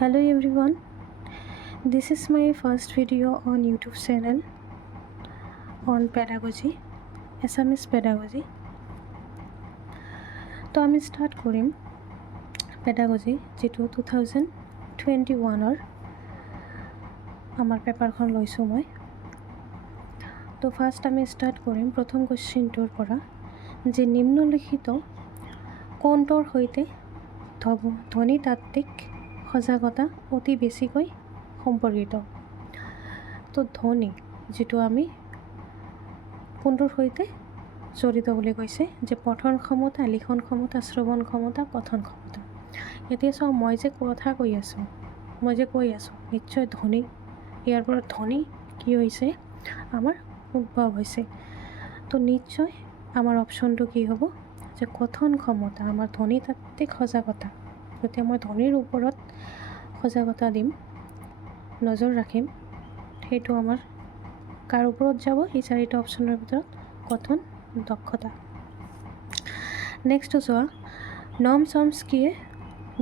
Hello everyone, this is my first video on YouTube channel on pedagogy, Assamese pedagogy. তো আমি start কৰিম pedagogy যেটো 2021 আমাৰ পেপাৰখন লৈছোঁ মই। তো ফাৰ্ষ্ট আমি স্টাৰ্ট কৰিম প্ৰথম কোৱেশ্চনটোৰ পৰা যে নিম্নলিখিত কোনটোৰ সৈতে ধ্বনিতাত্ত্বিক সজাগতা অতি বেছিকৈ সম্পৰ্কিত। তো ধ্বনি যেটো আমি কোনটোৰ সৈতে জড়িত বুলি কৈছে যে পঠন ক্ষমতা, লিখন ক্ষমতা, শ্ৰৱণ ক্ষমতা, কথন ক্ষমতা। এতিয়া চাওঁ মই যে কথা কৈ আছোঁ নিশ্চয় ধ্বনি, ইয়াৰ পৰা ধ্বনি কি হৈছে আমাৰ উদ্ভৱ হৈছে। তো নিশ্চয় আমাৰ অপশ্যনটো কি হ'ব যে কথন ক্ষমতা, আমাৰ ধ্বনিতাত্ত্বিক সজাগতা। গতিকে মই ধ্বনিৰ ওপৰত সজাগতা দিম, নজৰ ৰাখিম, সেইটো আমাৰ কাৰ ওপৰত যাব এই চাৰিটা অপশ্যনৰ ভিতৰত কথন দক্ষতা। নেক্সট চোৱা, নম চমস্কিয়ে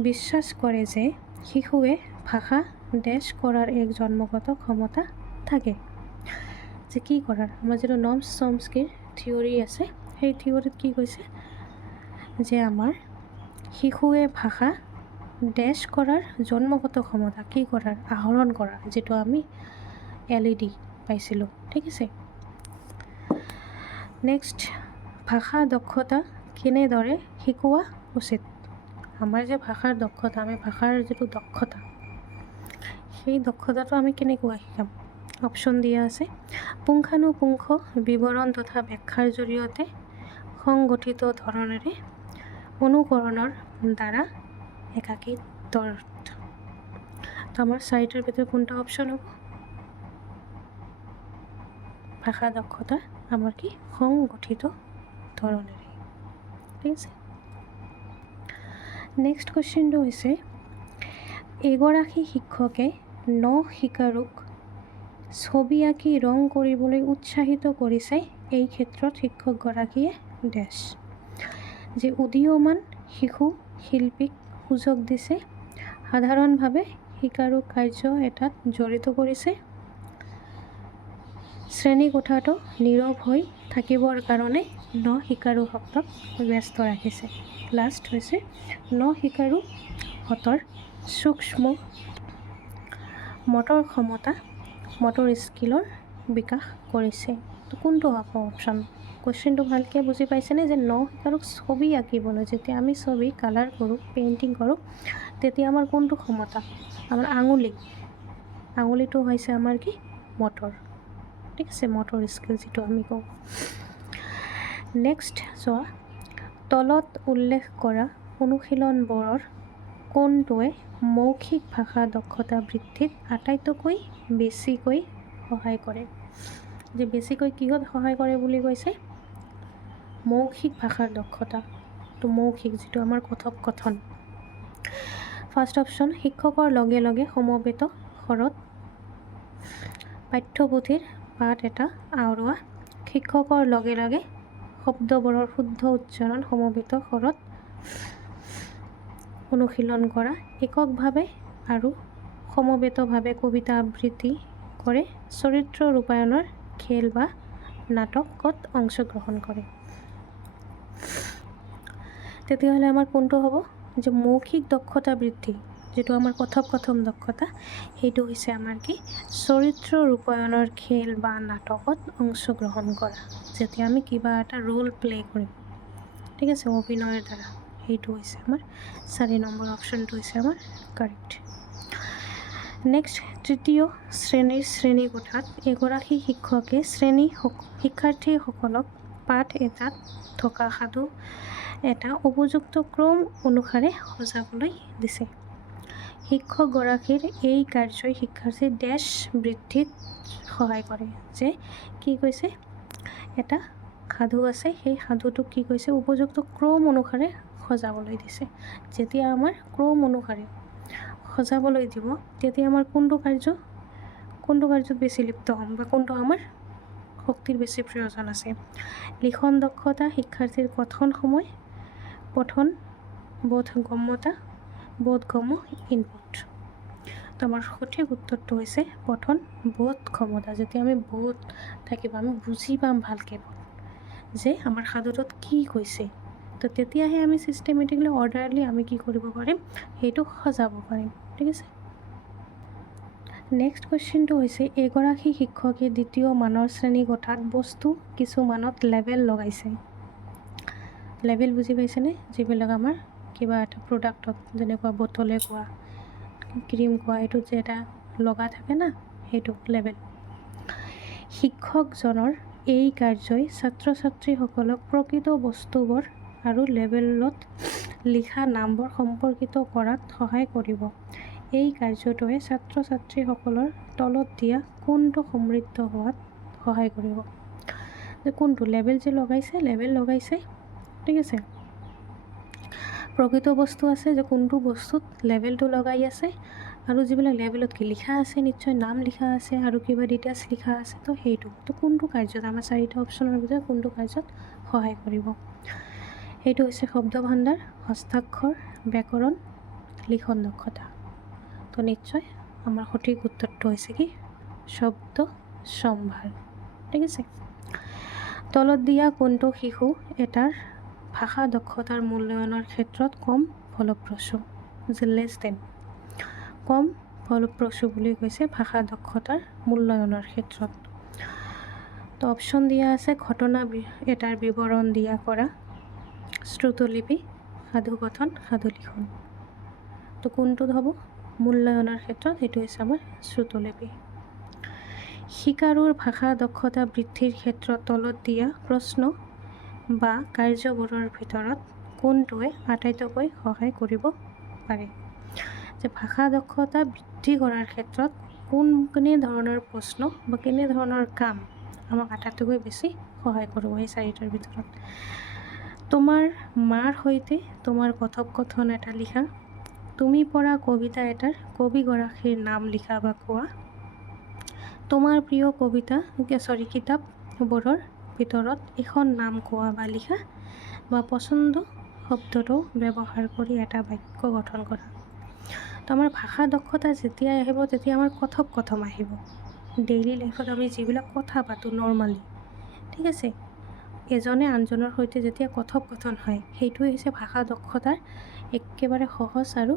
বিশ্বাস কৰে যে শিশুৱে ভাষা ডেশ কৰাৰ এক জন্মগত ক্ষমতা থাকে। যে কি কৰাৰ আমাৰ যিটো নম চমস্কিৰ থিয়ৰী আছে, সেই থিয়ৰীত কি কৈছে যে আমাৰ শিশুৱে ভাষা ডেশ কৰাৰ জন্মগত ক্ষমতা, কি কৰাৰ আহৰণ কৰা, যেটো আমি LED পাইছিলোঁ। ঠিক আছে। নেক্সট, ভাষা দক্ষতা কেনেদৰে শিকোৱা উচিত। আমাৰ যে ভাষাৰ দক্ষতা, আমি ভাষাৰ যিটো দক্ষতা, সেই দক্ষতাটো আমি কেনেকৈ শিকাম। অপশ্যন দিয়া আছে পুংখানুপুংখ বিৱৰণ তথা ব্যাখ্যাৰ জৰিয়তে সংগঠিত ধৰণেৰে অনুকৰণৰ দ্বাৰা একাকীত্বত। তো আমাৰ চাৰিটাৰ ভিতৰত কোনটা অপশ্যন হ'ব। ভাষা দক্ষতা আমাৰ কি সংগঠিত ধৰণেৰে। ঠিক আছে। নেক্সট কুৱেশ্যনটো হৈছে এগৰাকী শিক্ষকে শিকাৰুক ছবি আঁকি ৰং কৰিবলৈ উৎসাহিত কৰিছে। এই ক্ষেত্ৰত শিক্ষকগৰাকীয়ে ডেশ যে উদীয়মান শিশু শিল্পীক সুযোগ দিছে, সাধাৰণভাৱে শিকাৰু কাৰ্য এটাত জড়িত কৰিছে, শ্ৰেণীকোঠাটো নীৰৱ হৈ থাকিবৰ কাৰণে শিকাৰু শব্দক ব্যস্ত ৰাখিছে। লাষ্ট হৈছে শিকাৰুহঁতৰ সূক্ষ্ম মটৰ ক্ষমতা, মটৰ স্কিলৰ বিকাশ কৰিছে। তো কোনটো হ'ব অপশ্যন। কুৱেশ্যনটো ভালকৈ বুজি পাইছেনে যে শিকাৰুক ছবি আঁকিবলৈ, যেতিয়া আমি ছবি কালাৰ কৰোঁ, পেইণ্টিং কৰোঁ, তেতিয়া আমাৰ কোনটো ক্ষমতা, আমাৰ আঙুলিটো হৈছে আমাৰ কি মটৰ। ঠিক আছে, মটৰ স্কিল যিটো আমি কওঁ। নেক্সট চোৱা, তলত উল্লেখ কৰা অনুশীলনবোৰৰ কোনটোৱে মৌখিক ভাষা দক্ষতা বৃদ্ধিত আটাইতকৈ বেছিকৈ সহায় কৰে। যে বেছিকৈ কিহত সহায় কৰে বুলি কৈছে, মৌখিক ভাষাৰ দক্ষতা। তো মৌখিক যিটো আমাৰ কথন। ফাৰ্ষ্ট অপশ্যন শিক্ষকৰ লগে লগে সমবেত স্বৰত পাঠ্যপুথিৰ পাঠ এটা আওৰোৱা, শিক্ষকৰ লগে লগে শব্দবোৰৰ শুদ্ধ উচ্চাৰণ সমবেত স্বৰত অনুশীলন কৰা, এককভাৱে আৰু সমবেতভাৱে কবিতা আবৃত্তি কৰে, চৰিত্ৰ ৰূপায়ণৰ খেল বা নাটকত অংশগ্ৰহণ কৰে। তেতিয়াহ'লে আমাৰ কোনটো হ'ব যে মৌখিক দক্ষতা বৃদ্ধি, যেটো আমাৰ কথন দক্ষতা, সেইটো হৈছে আমাৰ কি চৰিত্ৰ ৰূপায়ণৰ খেল বা নাটকত অংশগ্ৰহণ কৰা, যেতিয়া আমি কিবা এটা ৰোল প্লে কৰিম। ঠিক আছে, অভিনয়ৰ দ্বাৰা। সেইটো হৈছে আমাৰ 4 নম্বৰ অপশ্যনটো হৈছে আমাৰ কাৰেক্ট। নেক্সট, তৃতীয় শ্ৰেণীৰ শ্ৰেণীকোঠাত এগৰাকী শিক্ষকে শিক্ষাৰ্থীসকলক পাঠ এটাত থকা সাধু এটা উপযুক্ত ক্ৰম অনুসাৰে সজাবলৈ দিছে। শিক্ষকগৰাকীৰ এই কাৰ্যই শিক্ষাৰ্থীৰ ডেশ বৃদ্ধিত সহায় কৰে। যে কি কৈছে, এটা সাধু আছে, সেই সাধুটোক কি কৈছে উপযুক্ত ক্ৰম অনুসাৰে সজাবলৈ দিছে। যেতিয়া আমাৰ ক্ৰম অনুসাৰে সজাবলৈ দিব, তেতিয়া আমাৰ কোনটো কাৰ্যত বেছি লিপ্ত হ'ম বা কোনটো আমাৰ শক্তিৰ বেছি প্ৰয়োজন আছে। লিখন দক্ষতা, শিক্ষাৰ্থীৰ পঠন বোধগম্য ইনপুট। তো আমাৰ সঠিক উত্তৰটো হৈছে পঠন বোধ ক্ষমতা। যেতিয়া আমি বোধ থাকিব, আমি বুজি পাম ভালকৈ যে আমাৰ সাধুটোত কি কৈছে, তো তেতিয়াহে আমি ছিষ্টেমেটিকলি অৰ্ডাৰলি আমি কি কৰিব পাৰিম, সেইটো সজাব পাৰিম। ঠিক আছে। নেক্সট কুৱেশ্যনটো হৈছে এগৰাকী শিক্ষকে দ্বিতীয় মানৰ শ্ৰেণীকোঠাত বস্তু কিছুমানত লেবেল লগাইছে। লেবেল বুজি পাইছেনে? যিবিলাক আমাৰ কিবা এটা প্ৰডাক্টত, যেনেকুৱা বটলে কোৱা, ক্ৰীম কোৱা, এইটোত যে এটা লগা থাকে না, সেইটো লেবেল। শিক্ষকজনৰ এই কাৰ্যই ছাত্ৰ ছাত্ৰীসকলক প্ৰকৃত বস্তুবোৰ আৰু লেবেলত লিখা নামবোৰ সম্পৰ্কিত কৰাত সহায় কৰিব। এই কাৰ্যটোৱে ছাত্ৰ ছাত্ৰীসকলৰ তলত দিয়া কোনটো সমৃদ্ধ হোৱাত সহায় কৰিব? যে কোনটো লেবেল যে লেবেল লগাইছে, ঠিক আছে। প্ৰকৃত বস্তু আছে যে কোনটো বস্তুত লেবেলটো লগাই আছে, আৰু যিবিলাক লেবেলত কি লিখা আছে, নিশ্চয় নাম লিখা আছে আৰু কিবা ডিটেইলছ লিখা আছে। তো সেইটো তো কোনটো কাৰ্যত, আমাৰ চাৰিটা অপশ্যনৰ ভিতৰত কোনটো কাৰ্যত সহায় কৰিব? সেইটো হৈছে শব্দ ভাণ্ডাৰ, হস্তাক্ষৰ, ব্যাকৰণ, লিখন দক্ষতা। তো নিশ্চয় আমাৰ সঠিক উত্তৰটো হৈছে কি শব্দ সম্ভাৰ। ঠিক আছে। তলত দিয়া কোনটো শিশু এটাৰ ভাষা দক্ষতাৰ মূল্যায়নৰ ক্ষেত্ৰত কম ফলপ্ৰসূ? যে লেছ দেন, কম ফলপ্ৰসূ বুলি কৈছে ভাষা দক্ষতাৰ মূল্যায়নৰ ক্ষেত্ৰত। তো অপশ্যন দিয়া আছে ঘটনা এটাৰ বিৱৰণ দিয়া কৰা, শ্ৰুতলিপি, সাধু কথন, সাধু লিখন। তো কোনটোত হ'ব মূল্যায়নৰ ক্ষেত্ৰত? সেইটো হৈছে আমাৰ শ্ৰুতলিপি। শিকাৰুৰ ভাষা দক্ষতা বৃদ্ধিৰ ক্ষেত্ৰত তলত দিয়া প্ৰশ্ন বা কাৰ্যবোৰৰ ভিতৰত কোনটোৱে আটাইতকৈ সহায় কৰিব পাৰে? যে ভাষা দক্ষতা বৃদ্ধি কৰাৰ ক্ষেত্ৰত কেনে ধৰণৰ প্ৰশ্ন বা কেনে ধৰণৰ কাম আমাক আটাইতকৈ বেছি সহায় কৰিব এই চাৰিটাৰ ভিতৰত? তোমাৰ মাৰ সৈতে তোমাৰ কথোপকথন এটা লিখা, তুমি পঢ়া কবিতা এটাৰ কবিগৰাকীৰ নাম লিখা বা কোৱা, তোমাৰ প্ৰিয় কিতাপবোৰৰ ভিতৰত এখন নাম কোৱা বা লিখা, বা পচন্দ শব্দটো ব্যৱহাৰ কৰি এটা বাক্য গঠন কৰা। তো আমাৰ ভাষা দক্ষতা যেতিয়া আহিব, তেতিয়া আমাৰ কথোপকথন আহিব। ডেইলি লাইফত আমি যিবিলাক কথা পাতোঁ নৰ্মেলি, ঠিক আছে, এজনে আনজনৰ সৈতে যেতিয়া কথোপকথন হয়, সেইটোৱে হৈছে ভাষা দক্ষতাৰ একেবাৰে সহজ আৰু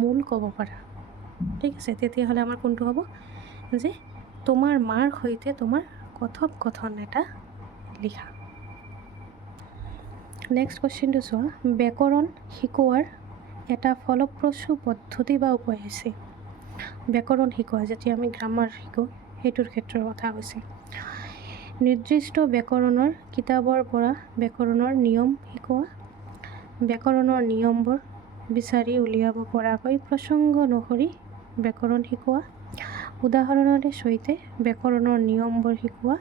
মূল ক'ব পাৰা। ঠিক আছে। তেতিয়াহ'লে আমাৰ কোনটো হ'ব? যে তোমাৰ মাৰ সৈতে তোমাৰ কথোপকথন এটা লিখা। নেক্সট কুৱেশ্যনটো চোৱা, ব্যাকৰণ শিকোৱাৰ এটা ফলপ্ৰসূ পদ্ধতি বা উপায় হৈছে। ব্যাকৰণ শিকোৱা, যেতিয়া আমি গ্ৰামাৰ শিকোঁ, সেইটোৰ ক্ষেত্ৰৰ কথা কৈছে। নিৰ্দিষ্ট ব্যাকৰণৰ কিতাপৰ পৰা ব্যাকৰণৰ নিয়ম শিকোৱা, ব্যাকৰণৰ নিয়মবোৰ বিচাৰি উলিয়াব পৰাকৈ প্ৰসংগ অনুসৰি ব্যাকৰণ শিকোৱা, উদাহৰণৰে সৈতে ব্যাকৰণৰ নিয়মবোৰ শিকোৱা,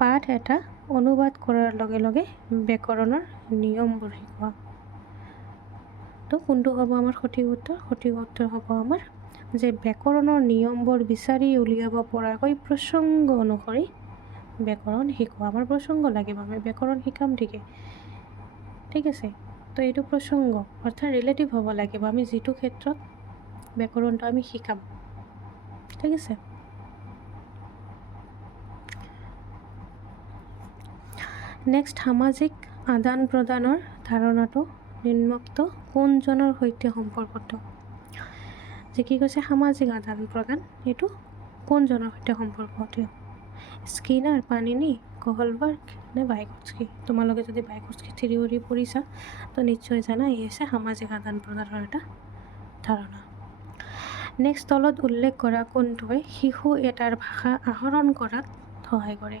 পাঠ এটা অনুবাদ কৰাৰ লগে লগে ব্যাকৰণৰ নিয়মবোৰ শিকোৱা। তো কোনটো হ'ব আমাৰ সঠিক উত্তৰ? সঠিক উত্তৰ হ'ব আমাৰ যে ব্যাকৰণৰ নিয়মবোৰ বিচাৰি উলিয়াব পৰাকৈ প্ৰসংগ অনুসৰি ব্যাকৰণ শিকোৱা। আমাৰ প্ৰসংগ লাগিব, আমি ব্যাকৰণ শিকাম ঠিকে, ঠিক আছে। তো এইটো প্ৰসংগ অৰ্থাৎ ৰিলেটিভ হ'ব লাগিব, আমি যিটো ক্ষেত্ৰত ব্যাকৰণটো আমি শিকাম। ঠিক আছে। নেক্সট, সামাজিক আদান প্ৰদানৰ ধাৰণাটো নিম্নোক্ত কোনজনৰ সৈতে সম্পৰ্কিত? যে কি কৈছে সামাজিক আদান প্ৰদান, এইটো কোনজনৰ সৈতে সম্পৰ্কিত? স্কিনাৰ, পানিনি, কোহলবাৰ্গ নে ভাইগোটস্কি? তোমালোকে যদি ভাইগোটস্কি থিয়ৰী পঢ়িছা তো নিশ্চয় জানা এই হৈছে সামাজিক আদান প্ৰদানৰ এটা ধাৰণা। নেক্সট, তলত উল্লেখ কৰা কোনটোৱে শিশু এটাৰ ভাষা আহৰণ কৰাত সহায় কৰে?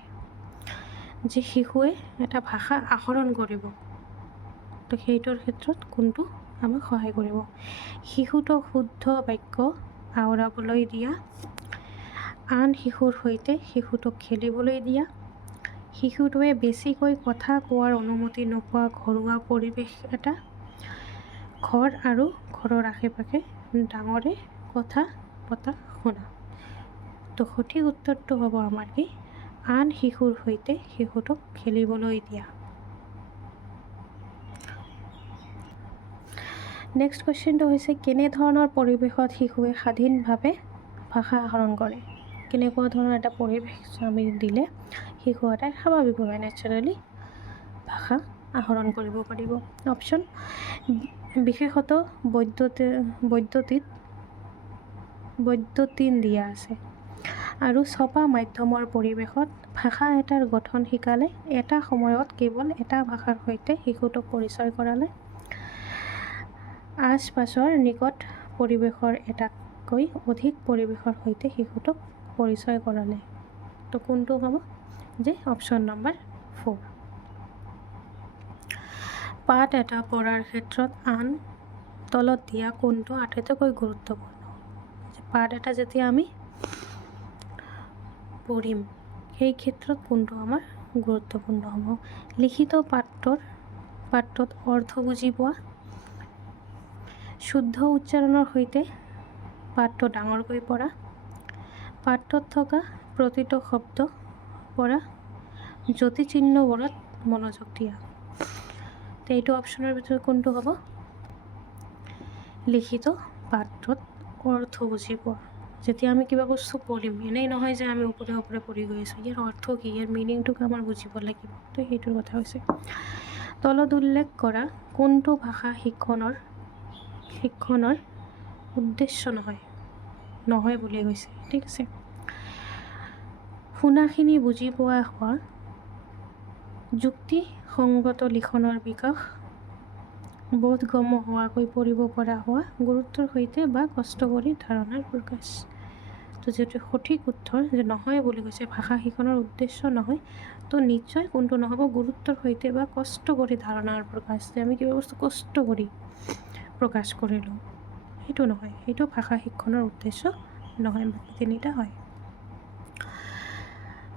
যে শিশুৱে এটা ভাষা আহৰণ কৰিব, তো সেইটোৰ ক্ষেত্ৰত কোনটো আমাক সহায় কৰিব? শিশুটোক শুদ্ধ বাক্য আওৰাবলৈ দিয়া, আন শিশুৰ সৈতে শিশুটোক খেলিবলৈ দিয়া, শিশুটোৱে বেছিকৈ কথা কোৱাৰ অনুমতি নোপোৱা ঘৰুৱা পৰিৱেশ এটা, ঘৰ আৰু ঘৰৰ আশে পাশে ডাঙৰে কথা পতা শুনা। তো সঠিক উত্তৰটো হ'ব আমাৰ কি আন শিশুৰ সৈতে শিশুটোক খেলিবলৈ দিয়া। নেক্সট কুৱেশ্যনটো হৈছে কেনেধৰণৰ পৰিৱেশত শিশুৱে স্বাধীনভাৱে ভাষা আহৰণ কৰে। কেনেকুৱা ধৰণৰ এটা পৰিৱেশ আমি দিলে শিশু এটাই স্বাভাৱিকভাৱে নেচাৰেলি ভাষা আহৰণ কৰিব পাৰিব। অপশ্যন বিশেষত বৈদ্যুতিন দিয়া আছে। আৰু ছপা মাধ্যমৰ পৰিৱেশত ভাষা এটাৰ গঠন শিকালে এটা সময়ত কেৱল এটা ভাষাৰ সৈতে শিশুটোক পৰিচয় কৰালে আছ-পাছৰ নিকট পৰিৱেশৰ এটাতকৈ অধিক পৰিৱেশৰ সৈতে শিশুটোক পৰিচয় কৰালে। তো কোনটো হ'ব যে অপশ্যন নম্বৰ 4। পাঠ এটা পঢ়াৰ ক্ষেত্ৰত তলত দিয়া কোনটো আটাইতকৈ গুৰুত্বপূৰ্ণ। পাঠ এটা যেতিয়া আমি পঢ়িম সেই ক্ষেত্ৰত কোনটো আমাৰ গুৰুত্বপূৰ্ণ হ'ব। লিখিত পাঠটোত অৰ্থ বুজি পোৱা, শুদ্ধ উচ্চাৰণৰ সৈতে পাঠটো ডাঙৰকৈ পঢ়া, পাঠটোত থকা প্ৰতিটো শব্দ পঢ়া, জ্যোতিচিহ্নবোৰত মনোযোগ দিয়া। তো এইটো অপশ্যনৰ ভিতৰত কোনটো হ'ব? লিখিত পাঠটোত অৰ্থ বুজি পোৱা। যেতিয়া আমি কিবা বস্তু পঢ়িম এনেই নহয় যে আমি ওপৰে ওপৰে পঢ়ি গৈ আছোঁ, ইয়াৰ অৰ্থ কি, ইয়াৰ মিনিংটোকে আমাৰ বুজিব লাগিব। তো সেইটোৰ কথা হৈছে তলত উল্লেখ কৰা কোনটো ভাষা শিক্ষণৰ উদ্দেশ্য নহয় বুলি কৈছে। ঠিক আছে, শুনাখিনি বুজি পোৱা হোৱা, যুক্তিসংগত লিখনৰ বিকাশ, বোধগম্য হোৱাকৈ পঢ়িব পৰা হোৱা, গুৰুত্বৰ সৈতে বা কষ্ট কৰি ধাৰণাৰ প্ৰকাশ। তো যিহেতু সঠিক উত্তৰ যে নহয় বুলি কৈছে, ভাষা শিক্ষণৰ উদ্দেশ্য নহয়, তো নিশ্চয় কোনটো নহ'ব, গুৰুত্বৰ সৈতে বা কষ্ট কৰি ধাৰণাৰ প্ৰকাশ। যে আমি কিবা বস্তু কষ্ট কৰি প্ৰকাশ কৰিলোঁ সেইটো নহয়, সেইটো ভাষা শিক্ষণৰ উদ্দেশ্য নহয়। বাকী তিনিটা হয়।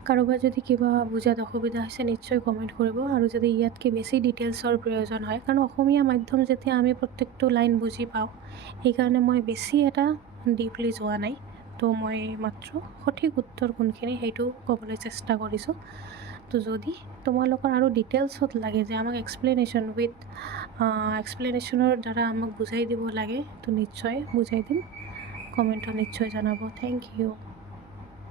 কাৰোবাৰ যদি কিবা বুজাত অসুবিধা হৈছে নিশ্চয় কমেণ্ট কৰিব। আৰু যদি ইয়াতকৈ বেছি ডিটেইলছৰ প্ৰয়োজন হয়, কাৰণ অসমীয়া মাধ্যম যেতিয়া আমি প্ৰত্যেকটো লাইন বুজি পাওঁ, সেইকাৰণে মই বেছি এটা ডিপলি যোৱা নাই। তো মই মাত্ৰ সঠিক উত্তৰ কোনখিনি সেইটো ক'বলৈ চেষ্টা কৰিছোঁ। তো যদি তোমালোকৰ আৰু ডিটেইলছত লাগে যে আমাক এক্সপ্লেনেশ্যনৰ দ্বাৰা আমাক বুজাই দিব লাগে, তো নিশ্চয় বুজাই দিম। কমেণ্টত নিশ্চয় জনাব। Thank U.